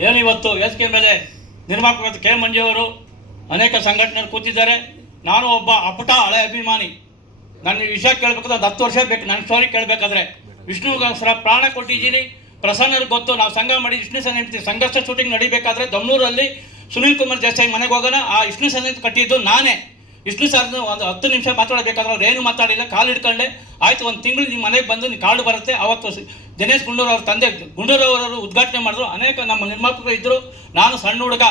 ಏನು ಇವತ್ತು ಕೆ ಮೇಲೆ ನಿರ್ಮಾಪಕ ಕೆ ಮಂಜಿಯವರು ಅನೇಕ ಸಂಘಟನೆಗಳು ಕೂತಿದ್ದಾರೆ. ನಾನು ಒಬ್ಬ ಅಪಟ ಹಳೆ ಅಭಿಮಾನಿ. ನನ್ನ ವಿಷಯ ಕೇಳಬೇಕಾದ್ರೆ ಹತ್ತು ವರ್ಷ ಬೇಕು. ನನ್ನ ಸ್ಟೋರಿ ಕೇಳಬೇಕಾದ್ರೆ. ವಿಷ್ಣುಗೋಸ್ಕರ ಪ್ರಾಣ ಕೊಟ್ಟಿದ್ದೀನಿ. ಪ್ರಸನ್ನರಿಗೆ ಗೊತ್ತು, ನಾವು ಸಂಘ ಮಾಡಿ ವಿಷ್ಣು ಸನ್ನಿ ಸಂಘರ್ಷ ಶೂಟಿಂಗ್ ನಡಿಬೇಕಾದ್ರೆ ದಮ್ಮೂರಲ್ಲಿ ಸುನೀಲ್ ಕುಮಾರ್ ದೇಸಾಯಿ ಮನೆಗೆ ಹೋಗೋಣ. ಆ ವಿಷ್ಣು ಸನ್ನಿ ಕಟ್ಟಿದ್ದು ನಾನೇ. ವಿಷ್ಣು ಸರ್ ಒಂದು ಹತ್ತು ನಿಮಿಷ ಮಾತಾಡಬೇಕಾದ್ರೆ ಅವ್ರು ಏನು ಮಾತಾಡಿಲ್ಲ, ಕಾಲು ಹಿಡ್ಕೊಂಡೆ ಆಯಿತು, ಒಂದು ತಿಂಗಳು ನಿಮ್ಮ ಮನೆಗೆ ಬಂದು ನಿಮ್ಮ ಕಾಲು ಬರುತ್ತೆ. ಅವತ್ತು ದಿನೇಶ್ ಗುಂಡೂರು ಅವ್ರ ತಂದೆ ಗುಂಡೂರವರು ಉದ್ಘಾಟನೆ ಮಾಡಿದ್ರು. ಅನೇಕ ನಮ್ಮ ನಿರ್ಮಾಪಕರು ಇದ್ದರು ನಾನು ಸಣ್ಣ ಹುಡುಗ.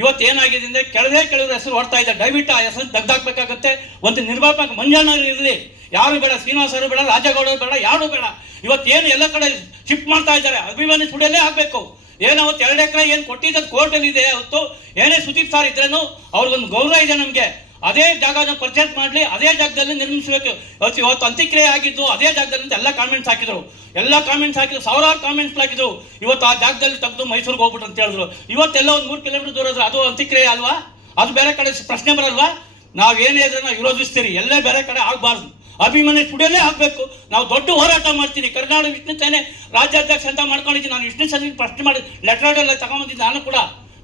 ಇವತ್ತು ಏನಾಗಿದೆ ಅಂದರೆ ಕೆಳದೇ ಕೆಳದ ಹೆಸರು ಹೊಡ್ತಾ ಇದೆ. ದಯವಿಟ್ಟು ಆ ಹೆಸರು ತೆಗ್ದಾಕ್ಬೇಕಾಗುತ್ತೆ. ಒಂದು ನಿರ್ಮಾಪಕ ಮಂಜಣ್ಣ ಇರಲಿ. ಯಾರು ಬೇಡ ಶ್ರೀನಿವಾಸರು ಬೇಡ ರಾಜಗೌಡರು ಬೇಡ, ಯಾರು ಬೇಡ. ಇವತ್ತೇನು ಎಲ್ಲ ಕಡೆ ಶಿಫ್ಟ್ ಮಾಡ್ತಾ ಇದ್ದಾರೆ. ಅಭಿಮಾನಿ ಸ್ಟುಡಿಯೋಲ್ಲೇ ಆಗಬೇಕು. ಏನು ಅವತ್ತು ಎರಡು ಎಕರೆ ಏನು ಕೊಟ್ಟಿದ್ದು ಕೋರ್ಟಲ್ಲಿ ಇದೆ ಅವತ್ತು. ಏನೇ ಸುದೀಪ್ ಸಾರ್ ಇದ್ರೇನು ಅವ್ರಿಗೊಂದು ಗೌರವ ಇದೆ ನಮಗೆ. ಅದೇ ಜಾಗನ ಪರ್ಚೇಸ್ ಮಾಡಲಿ, ಅದೇ ಜಾಗದಲ್ಲಿ ನಿರ್ಮಿಸಬೇಕು. ಇವತ್ತು ಇವತ್ತು ಅಂತ್ಯಕ್ರಿಯೆ ಆಗಿದ್ದು ಅದೇ ಜಾಗದಲ್ಲಿ ಅಂತ ಎಲ್ಲ ಕಾಮೆಂಟ್ಸ್ ಹಾಕಿದ್ರು. ಎಲ್ಲ ಕಾಮೆಂಟ್ಸ್ ಹಾಕಿದ್ರು, ಸಾವಿರಾರು ಕಾಮೆಂಟ್ಸ್ ಹಾಕಿದ್ರು ಇವತ್ತು ಆ ಜಾಗದಲ್ಲಿ ತೆಗೆದು ಮೈಸೂರಿಗೆ ಹೋಗ್ಬಿಟ್ಟು ಅಂತ ಹೇಳಿದ್ರು. ಇವತ್ತೆಲ್ಲ ಒಂದು ಮೂರು ಕಿಲೋಮೀಟರ್ ದೂರ ಇದ್ರೆ ಅದು ಅಂತ್ಯಕ್ರಿಯೆ ಅಲ್ವಾ? ಅದು ಬೇರೆ ಕಡೆ ಪ್ರಶ್ನೆ ಬರಲ್ವಾ? ನಾವು ಏನೇ ಇದ್ರೆ ನಾವು ವಿರೋಧಿಸ್ತೀರಿ. ಎಲ್ಲೇ ಬೇರೆ ಕಡೆ ಆಗಬಾರ್ದು. ಅಭಿಮಾನಿ ಸ್ಟುಡಿಯೋಲ್ಲೇ ಆಗಬೇಕು. ನಾವು ದೊಡ್ಡ ಹೋರಾಟ ಮಾಡ್ತೀನಿ. ಕರ್ನಾಟಕ ವಿಷ್ಣು ಸೇನೆ ರಾಜ್ಯಾಧ್ಯಕ್ಷ ಅಂತ ಮಾಡ್ಕೊಂಡಿದ್ದೀನಿ. ನಾನು ವಿಷ್ಣು ಸೇನೆ ಪ್ರಶ್ನೆ ಮಾಡಿ ಲೆಟರ್ ತಗೊಂಬಂದಿದ್ದೆ ನಾನು ಕೂಡ.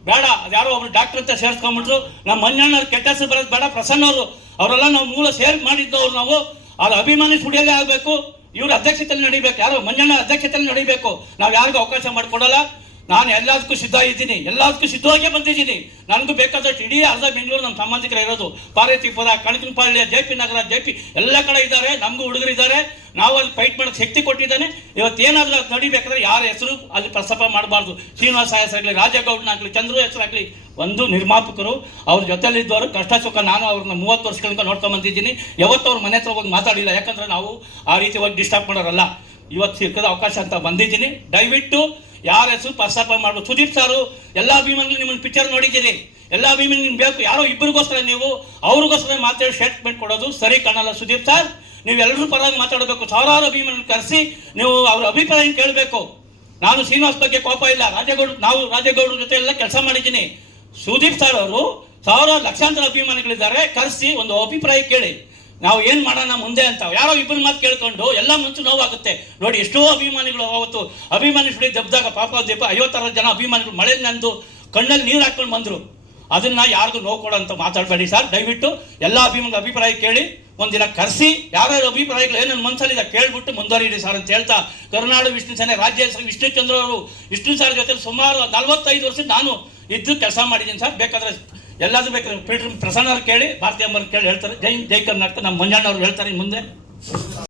ಬೇಡ ಅದು ಯಾರೋ ಒಬ್ರು ಡಾಕ್ಟರ್ ಅಂತ ಸೇರಿಸ್ಕೊಂಡ್ಬಿಟ್ರು. ನಮ್ಮ ಮಂಜಣ್ಣವ್ರು ಕೆಟ್ಟ ಹೆಸರು ಬರೋದು ಬೇಡ ಪ್ರಸನ್ನ ಅವರು ಅವರೆಲ್ಲ ನಾವು ಮೂಲ ಸೇರ್ ಮಾಡಿದ್ದವ್ರು ನಾವು. ಅದು ಅಭಿಮಾನಿ ಸುಡಿಯಲೇ ಆಗಬೇಕು. ಇವ್ರ ಅಧ್ಯಕ್ಷತೆಯಲ್ಲಿ ನಡಿಬೇಕು. ಯಾರೋ ಮಂಜಣ್ಣ ಅಧ್ಯಕ್ಷತೆಯಲ್ಲಿ ನಡಿಬೇಕು. ನಾವು ಯಾರಿಗೂ ಅವಕಾಶ ಮಾಡಿಕೊಡಲ್ಲ. ನಾನು ಎಲ್ಲದಕ್ಕೂ ಸಿದ್ಧ ಇದ್ದೀನಿ ಎಲ್ಲದಕ್ಕೂ ಸಿದ್ಧವಾಗೇ ಬಂದಿದ್ದೀನಿ. ನನಗೂ ಬೇಕಾದಷ್ಟು ಇಡೀ ಅರ್ಧ ಬೆಂಗಳೂರು ನಮ್ಮ ಸಂಬಂಧಿಕರು ಇರೋದು. Parvathipura Kanakanapalya J P Nagar, J P ಎಲ್ಲ ಕಡೆ ಇದ್ದಾರೆ. ನಮಗೂ ಹುಡುಗರಿದ್ದಾರೆ ನಾವು ಅಲ್ಲಿ ಫೈಟ್ ಮಾಡೋದು ಶಕ್ತಿ ಕೊಟ್ಟಿದ್ದಾನೆ. ಇವತ್ತು ಏನಾದರೂ ಅದು ನಡಿಬೇಕಾದ್ರೆ ಯಾರ ಹೆಸರು ಅಲ್ಲಿ ಪ್ರಸ್ತಾಪ ಮಾಡಬಾರ್ದು. ಶ್ರೀನಿವಾಸ ಹೆಸರಾಗಲಿ ರಾಜಗೌಡನಾಗಲಿ ಚಂದ್ರು ಹೆಸರಾಗಲಿ ಒಂದು ನಿರ್ಮಾಪಕರು ಅವ್ರ ಜೊತೆಲಿದ್ದವರು ಕಷ್ಟ ಸುಖ ನಾನು ಅವ್ರನ್ನ ಮೂವತ್ತು ವರ್ಷಗಳಿಂದ ನೋಡ್ತಾ ಬಂದಿದ್ದೀನಿ. ಯಾವತ್ತು ಅವ್ರ ಮನೆ ಹತ್ರ ಹೋಗಿ ಮಾತಾಡಿಲ್ಲ. ಯಾಕಂದರೆ ನಾವು ಆ ರೀತಿ ಹೋಗಿ ಡಿಸ್ಟರ್ಬ್ ಮಾಡೋರಲ್ಲ. ಇವತ್ತು ಸಿಕ್ಕದ ಅವಕಾಶ ಅಂತ ಬಂದಿದ್ದೀನಿ. ದಯವಿಟ್ಟು ಯಾರ ಹೆಸರು ಪ್ರಸ್ತಾಪ ಮಾಡ್ಬೋದು? ಸುದೀಪ್ ಸಾರು, ಎಲ್ಲ ಅಭಿಮಾನಿಗಳು ನಿಮ್ಮನ್ನು ಪಿಕ್ಚರ್ ನೋಡಿದ್ದೀರಿ. ಎಲ್ಲ ಅಭಿಮಾನಿ ನಿಮ್ಗೆ ಬೇಕು. ಯಾರೋ ಇಬ್ಬರಿಗೋಸ್ಕರ ನೀವು ಅವ್ರಿಗೋಸ್ಕರ ಮಾತಾಡಿ ಸ್ಟೇಟ್ಮೆಂಟ್ ಕೊಡೋದು ಸರಿ ಕಾಣಲ್ಲ ಸುದೀಪ್ ಸರ್. ನೀವು ಎಲ್ಲರೂ ಪರವಾಗಿ ಮಾತಾಡಬೇಕು. ಸಾವಿರಾರು ಅಭಿಮಾನಿಗಳು ಕರೆಸಿ ನೀವು ಅವ್ರ ಅಭಿಪ್ರಾಯ ಕೇಳಬೇಕು. ನಾನು ಶ್ರೀನಿವಾಸ್ ಬಗ್ಗೆ ಕೋಪ ಇಲ್ಲ. ರಾಜೇಗೌಡ, ನಾವು ರಾಜೇಗೌಡರ ಜೊತೆ ಎಲ್ಲ ಕೆಲಸ ಮಾಡಿದ್ದೀನಿ. ಸುದೀಪ್ ಸರ್ ಅವರು ಸಾವಿರಾರು ಲಕ್ಷಾಂತರ ಅಭಿಮಾನಿಗಳಿದ್ದಾರೆ. ಕರೆಸಿ ಒಂದು ಅಭಿಪ್ರಾಯ ಕೇಳಿ. ನಾವು ಏನು ಮಾಡೋಣ ಮುಂದೆ ಅಂತ ಯಾರೋ ಇಬ್ಬರು ಮಾತು ಕೇಳ್ಕೊಂಡು ಎಲ್ಲ ಮುಂಚೆ ನೋವಾಗುತ್ತೆ. ನೋಡಿ, ಎಷ್ಟೋ ಅಭಿಮಾನಿಗಳು ಅವತ್ತು ಅಭಿಮಾನಿ ಸುಳಿ ದಬ್ದಾಗ ಪಾಪ ದೀಪ, ಐವತ್ತಾರು ಜನ ಅಭಿಮಾನಿಗಳು ಮಳೆ ನಂದು ಕಣ್ಣಲ್ಲಿ ನೀರು ಹಾಕೊಂಡು ಬಂದರು. ಅದನ್ನ ಯಾರಿಗೂ ನೋವು ಕೊಡೋಂತ ಮಾತಾಡಬೇಡಿ ಸರ್. ದಯವಿಟ್ಟು ಎಲ್ಲ ಅಭಿಮಾನಿಗಳ ಅಭಿಪ್ರಾಯ ಕೇಳಿ, ಒಂದಿನ ಕರೆಸಿ. ಯಾರ್ಯಾರ ಅಭಿಪ್ರಾಯಗಳು ಏನೇನು ಮನಸ್ಸಲ್ಲಿದೆ ಕೇಳ್ಬಿಟ್ಟು ಮುಂದುವರಿಯಿರಿ ಸರ್ ಅಂತ ಹೇಳ್ತಾ ಕರುನಾಡು ವಿಷ್ಣು ಸೇನೆ ರಾಜ್ಯ ವಿಷ್ಣುಚಂದ್ರ ಅವರು, ವಿಷ್ಣು ಸರ್ ಜೊತೆ ಸುಮಾರು ನಲವತ್ತೈದು ವರ್ಷ ನಾನು ಇದ್ದು ಕೆಲಸ ಮಾಡಿದ್ದೀನಿ ಸರ್. ಬೇಕಾದ್ರೆ ಎಲ್ಲಾದ್ರೂ ಬೇಕಾದ್ರೆ ಪೀಟರ್ ಪ್ರಸನ್ನ ಅವ್ರು ಕೇಳಿ ಭಾರತೀಯ ಅಮ್ಮರು ಕೇಳಿ ಹೇಳ್ತಾರೆ. ಜೈ ಜೈ ಕರ್ನಾಟಕ. ನಮ್ಮ ಮಂಜಣ್ಣ ಅವ್ರು ಹೇಳ್ತಾರೆ ಮುಂದೆ.